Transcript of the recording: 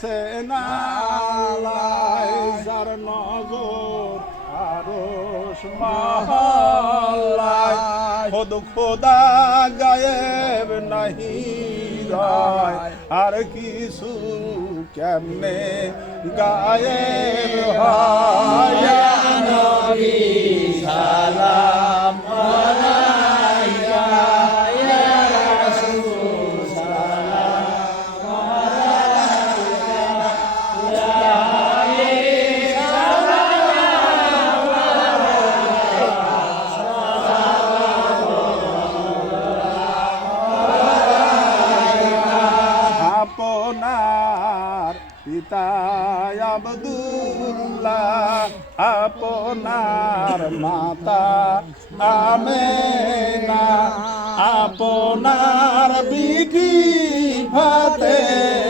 সেনালাই যার নজর আরশ মহল্লায় খোদ খোদা গায়েব নাহি রয় আর কিছু কেমনে গায়েব হয় ইয়া নবী সালাম আলাইকা ইয়া রাসূল সালাম আপনার পিতা আব্দুল্লাহ আপনার মাতা আমেনা আপনার বিবি ফাতেমা